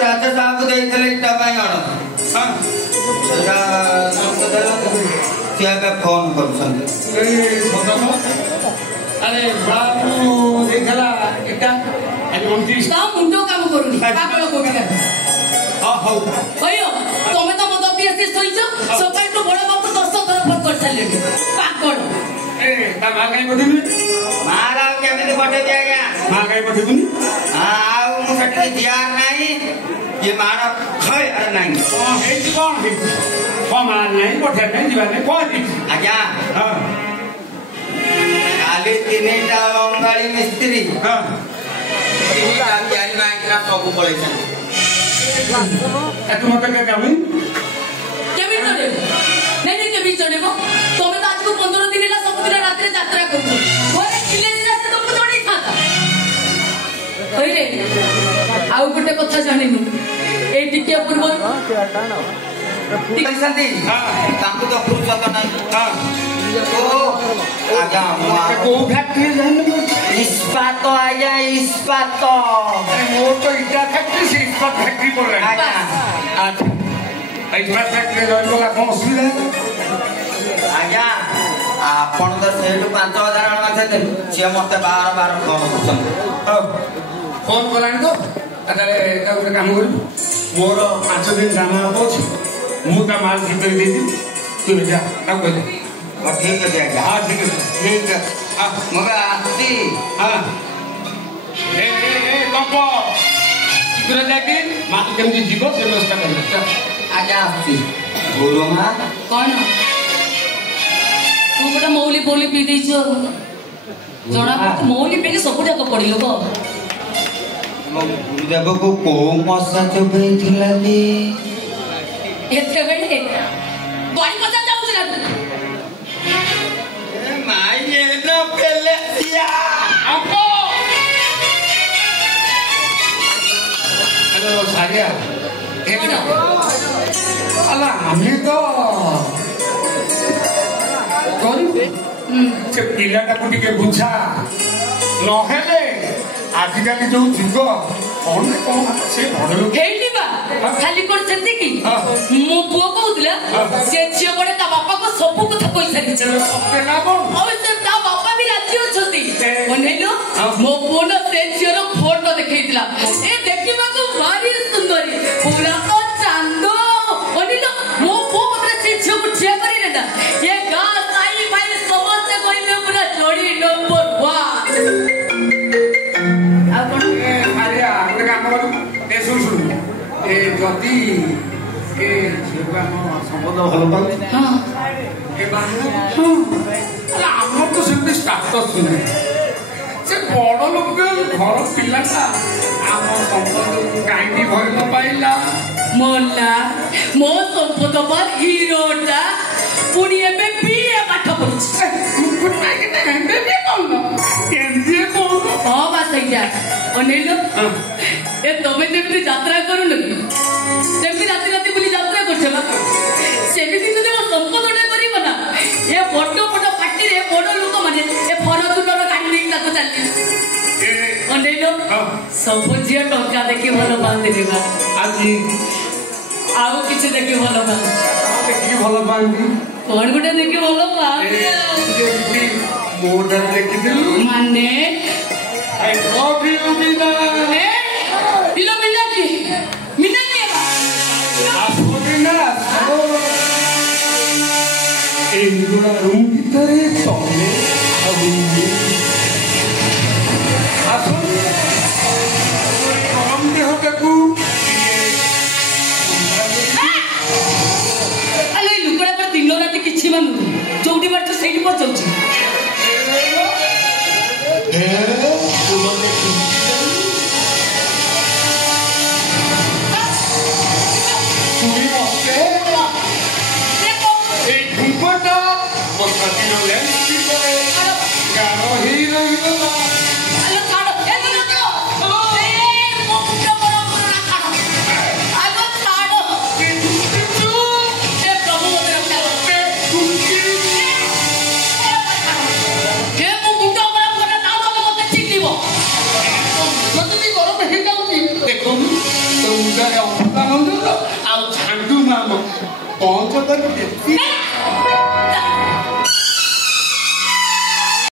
राजा साहब फोन कर अरे बाबू देखला एटा मुंडो काम करूनी पागल कोबिला हां हो भयो तमे तो मत पिएस सोइछ सकाळ तो बड़ बाबू 10 थर फोन कर साले पागल ए ता मागाई बठिबी मारा केमिति बठे दिया गया मागाई बठिबी आउ मु सटके दियार नाही ये मारा खय अरे नाही हे जी कोन मार नाही बठे नाही जीवा नाही कोन आज्ञा हां काली तिनेटा बंगाली मिस्त्री हां तिनेटा प्यारी माइकरा सबु पळैछन् एतु मते के कामी केबी चले नहीं केबी चले को तमे तो आज को 15 दिन ला सब दिन रात रे यात्रा करछु घरे किले दिन से तुमको जोड़ी खाता होई रे आउ गुटे कथा जानिनु ए टिके पूर्व पैसांती हां तांको तो फुर्सत नाही हां ओ आजा को फैक्ट्री जान इस्पात आया इस्पात वो तो इटा फैक्ट्री से इस्पात फैक्ट्री बोल रहे हैं आज इस्पात फैक्ट्री जॉइन वाला कौन सुविधा आजा आपण तो सेठ 5000 माथे दे से मते 12 फोन करछन फोन करानी तो अरे एटा ଗୋଟେ काम करू मोर 5 दिन जाना होछि मु का माल भीतर दे दी तू जा ता कहले ठीक है आज्ञा हां ठीक है हां मगा आती हां ए कंपो इकरा जाके माल केमती जीवो से व्यवस्था कर आज्ञा आती गुरुमा कौन तू गोटे मौली बोली पी देइछो जणा मौली पी के सब जाक पड़ी लोग गुरुदेव को मसा चबई थिला दी एते बेले बड़ी मजा जाउछ ना माई ये न पेले दिया आपको हेलो सारिया अला हमें तो कौन से पिलाटा को टिके बुझा नहेले आजिकाली जो जुग कौन से बड़ लोग हेली बा खाली कर छथि की मो पुओ कहउतला से छियो बडे ता बापा को सब कथा कहि सके चलो सबके ना कौन अवश्य ता बापा भी राजी होछथि बनेलो मो पुओ न से छियो रो फोटो देखैतला ए देखिबा को भारी सुंदरी पूरा तो चांदो बनेलो मो पुओ मते से छियो को छिया करी रेदा ये गा साई भाई समस्त कहिबे पूरा जोड़ी नंबर 1 आपन आरिया ଗୋଟେ କାମ କରୁ ଏ ଶୁଣୁ ଏ ଯଦି ଏ ଝିଅଟା ସମ୍ବନ୍ଧ ଭଲ ପାଉଛି हां ଏ ବାହାଘର ଆରେ ଆମର ତ ସେମିତି ଷ୍ଟାଟସ୍ ନାହିଁ ସେ ବଡ଼ ଲୋକ ଘର ପିଲାଟା ଆମ ସମ୍ବନ୍ଧକୁ କାହିଁକି ଭଲ ପାଇଲା मोला मो संपद पर हीरोटा पुणी एबे बीए पाठ पढुछ मुकुटा के हेंदे दे कोन केंदे कोन हां बा सही जा अनेलो ए तमे जेमति यात्रा करू न जेमति राती राती बुली यात्रा करछला सेमिति न देव संपदटा करिव ना ए बड्ड बड्ड पार्टी रे बड़ लोक माने ए फरचुनर गाड़ी लेके ताको चली अनेलो ସବୁ ଝିଅ ଟଙ୍କା ଦେଖି ଭଲ ପାଆନ୍ତିନି ବା ଆଜି ଆଉ କିଛି ଦେଖି ଭଲ ପାଆନ୍ତି ଦେଖିକି ଭଲ ପାଆନ୍ତି କଣ ଗୋଟେ ଦେଖି ଭଲ ପାଆନ୍ତି ଆଉ ଯେମିତି ମୋଟା ଦେଖିଥିଲୁ ମାନେ I love you, Mina. Dilo Minaki. Minaki. Asko Mina. Enggula room kitare tome abhi. Asko. Kaam deho kaku. Ale lukura par dino rati kichhi manu. Jodi bar to sehi par chauchi. Hey,